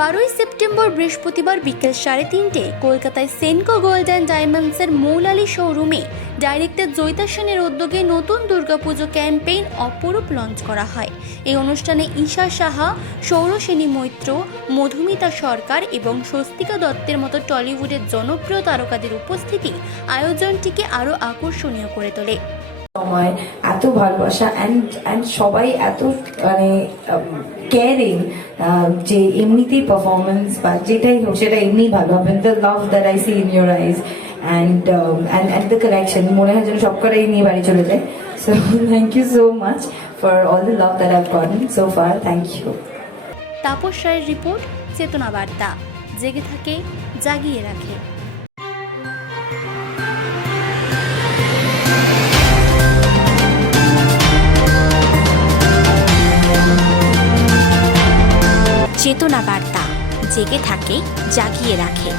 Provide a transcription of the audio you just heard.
12ই September বৃহস্পতিবার বিকেল 3:30 কলকাতায় সেনকো গোল্ড অ্যান্ড ডায়মন্ডসের মৌলালী শোরুমে ডাইরেক্টর জয়িতা সেনের উদ্যোগে নতুন দুর্গাপুজো ক্যাম্পেইন অপরূপ লঞ্চ করা হয়। এই অনুষ্ঠানে ঈশা সাহা, সৌরসেনী মৈত্র, মধুমিতা সরকার এবং স্বস্তিকা দত্তের মতো টলিউডের জনপ্রিয় তারকাদের উপস্থিতি আয়োজনটিকে আরও আকর্ষণীয় করে তোলে। সময় এত ভালোবাসা অ্যান্ড সবাই এত মানে কেয়ারিং যে এমনিতেই পারফরমেন্স বা যেটাই হোক সেটা এমনি ভালো হবে। The love that I see in your eyes and the collection মনে হয় যেন সব কটাই নিয়ে বাড়ি চলে যায়। So thank you so much for all the love that I've gotten so far. Thank you. Tapas রায়ের রিপোর্ট, চেতনা বার্তা। জেগে থাকে, জাগিয়ে রাখে। চেতনা বার্তা, জেগে থাকে, জাগিয়ে রাখে।